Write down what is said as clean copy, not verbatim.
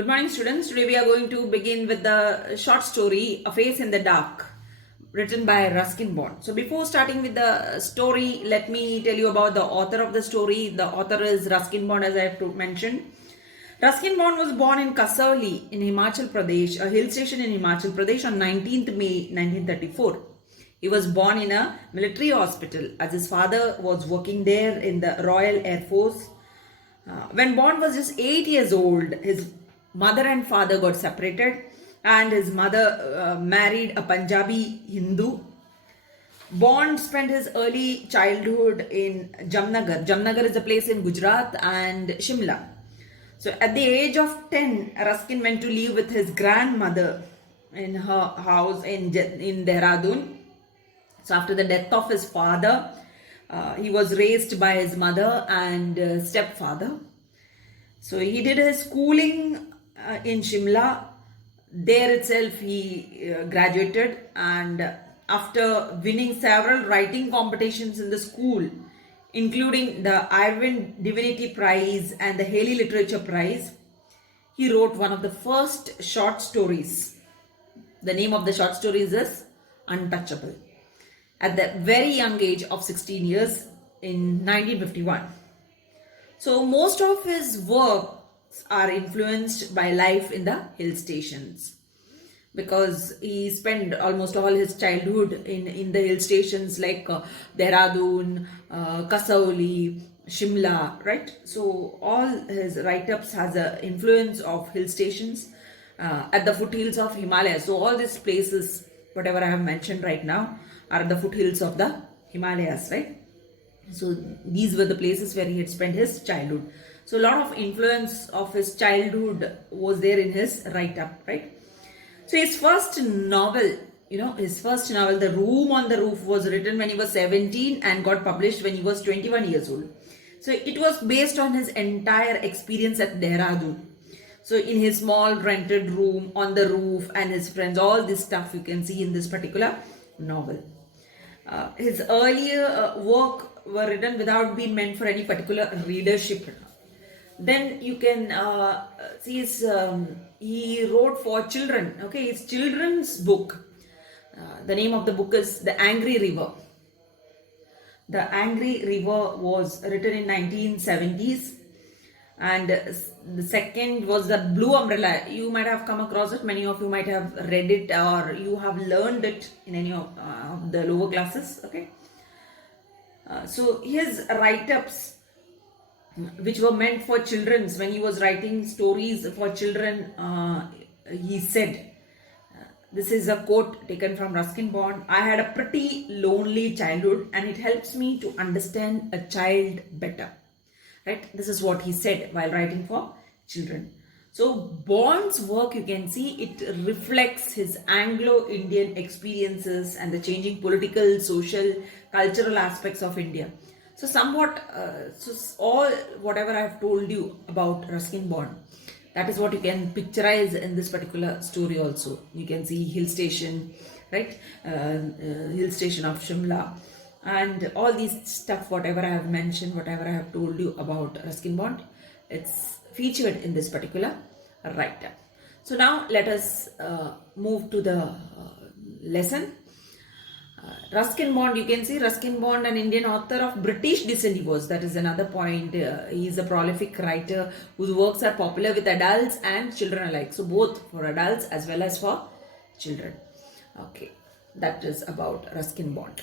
Good morning, students. Today we are going to begin with the short story A Face in the Dark, written by Ruskin Bond. So before starting with the story, let me tell you about the author of the story. The author is Ruskin Bond, as I have mentioned. Ruskin Bond was born in Kasauli in Himachal Pradesh, a hill station in Himachal Pradesh, on 19th May 1934. He was born in a military hospital as his father was working there in the Royal Air Force. When Bond was just 8 years old, his mother and father got separated, and his mother married a Punjabi Hindu. Bond spent his early childhood in Jamnagar. Jamnagar is a place in Gujarat, and Shimla. So at the age of 10, Ruskin went to live with his grandmother in her house in Dehradun. So after the death of his father, he was raised by his mother and stepfather. So he did his schooling in Shimla. There itself he graduated, and after winning several writing competitions in the school, including the Irving Divinity Prize and the Haley Literature Prize, he wrote one of the first short stories. The name of the short stories is Untouchable, at the very young age of 16 years in 1951. So most of his works are influenced by life in the hill stations, because he spent almost all his childhood in the hill stations like Dehradun, Kasauli, Shimla, right? So all his write-ups has an influence of hill stations at the foothills of Himalayas. So all these places, whatever I have mentioned right now, are the foothills of the Himalayas, right? So these were the places where he had spent his childhood. So a lot of influence of his childhood was there in his write-up, right? So his first novel, The Room on the Roof, was written when he was 17 and got published when he was 21 years old. So it was based on his entire experience at Dehradun. So in his small rented room, on the roof, and his friends, all this stuff you can see in this particular novel. His earlier work were written without being meant for any particular readership. Then you can see he wrote for children. Okay, his children's book. The name of the book is The Angry River. The Angry River was written in 1970s. And the second was The Blue Umbrella. You might have come across it. Many of you might have read it, or you have learned it in any of the lower classes. Okay. So his write-ups, which were meant for children, when he was writing stories for children, he said, this is a quote taken from Ruskin Bond: "I had a pretty lonely childhood, and it helps me to understand a child better." Right? This is what he said while writing for children. So Bond's work, you can see, it reflects his Anglo-Indian experiences and the changing political, social, cultural aspects of India. So somewhat, all whatever I have told you about Ruskin Bond, that is what you can picturize in this particular story also. You can see hill station, right? Hill station of Shimla. And all these stuff, whatever I have mentioned, whatever I have told you about Ruskin Bond, it's featured in this particular write-up. So now let us move to the lesson. Ruskin Bond, you can see Ruskin Bond, an Indian author of British descent he was. That is another point. He is a prolific writer whose works are popular with adults and children alike. So both for adults as well as for children. Okay, that is about Ruskin Bond.